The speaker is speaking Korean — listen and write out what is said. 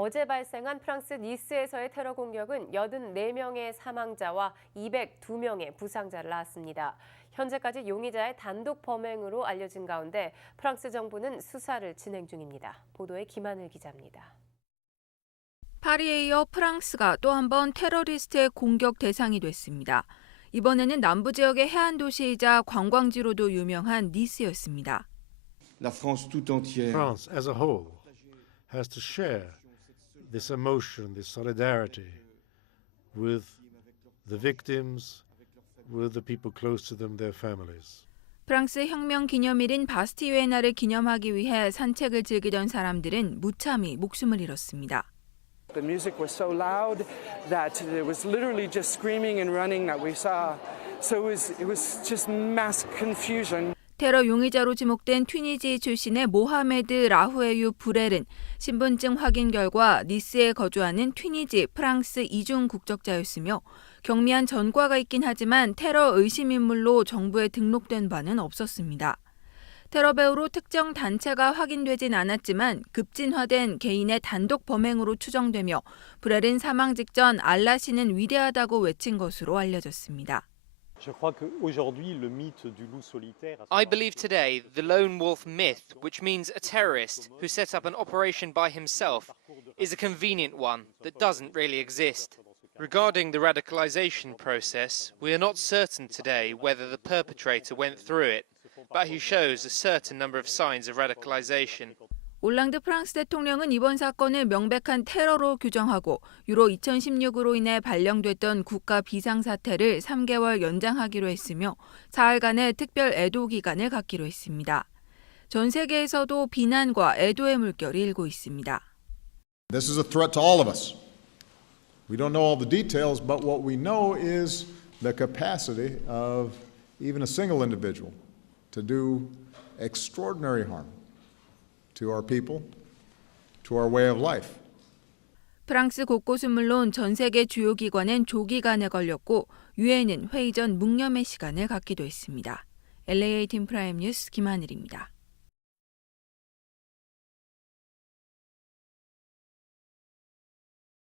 어제 발생한 프랑스 니스에서의 테러 공격은 84명의 사망자와 202명의 부상자를 낳았습니다. 현재까지 용의자의 단독 범행으로 알려진 가운데 프랑스 정부는 수사를 진행 중입니다. 보도에 김하늘 기자입니다. 파리에 이어 프랑스가 또 한 번 테러리스트의 공격 대상이 됐습니다. 이번에는 남부 지역의 해안 도시이자 관광지로도 유명한 니스였습니다. France as a whole has to share this emotion, this solidarity with the victims, with the people close to them, their families. 프랑스 혁명 기념일인 바스티유의 날을 기념하기 위해 산책을 즐기던 사람들은 무참히 목숨을 잃었습니다. The music was so loud that there was literally just screaming and running that we saw. So it was, it was just mass confusion. 테러 용의자로 지목된 튀니지 출신의 모하메드 라후에유 부렐은 신분증 확인 결과 니스에 거주하는 튀니지 프랑스 이중 국적자였으며 경미한 전과가 있긴 하지만 테러 의심 인물로 정부에 등록된 바는 없었습니다. 테러 배후로 특정 단체가 확인되진 않았지만 급진화된 개인의 단독 범행으로 추정되며 브렐은 사망 직전 알라시는 위대하다고 외친 것으로 알려졌습니다. Je crois qu'aujourd'hui, le mythe du loup solitaire. I believe today the lone wolf myth, which means a terrorist who set up an operation by himself, is a convenient one that doesn't really exist. Regarding the radicalization process, we are not certain today whether the perpetrator went through it, but he shows a certain number of signs of radicalization. 올랑드 프랑스 대통령은 이번 사건을 명백한 테러로 규정하고 유로 2016으로 인해 발령됐던 국가 비상사태를 3개월 연장하기로 했으며 사흘간의 특별 애도 기간을 갖기로 했습니다. 전 세계에서도 비난과 애도의 물결이 일고 있습니다. This is a threat to all of us. We don't know all the details, but what we know is the capacity of even a single individual to do extraordinary harm to our people, to our way of life. 프랑스 곳곳은 물론 전 세계 주요 기관엔 조기간에 걸렸고 유엔은 회의 전 묵념의 시간을 갖기도 했습니다. LA 팀 프라임 뉴스 김하늘입니다.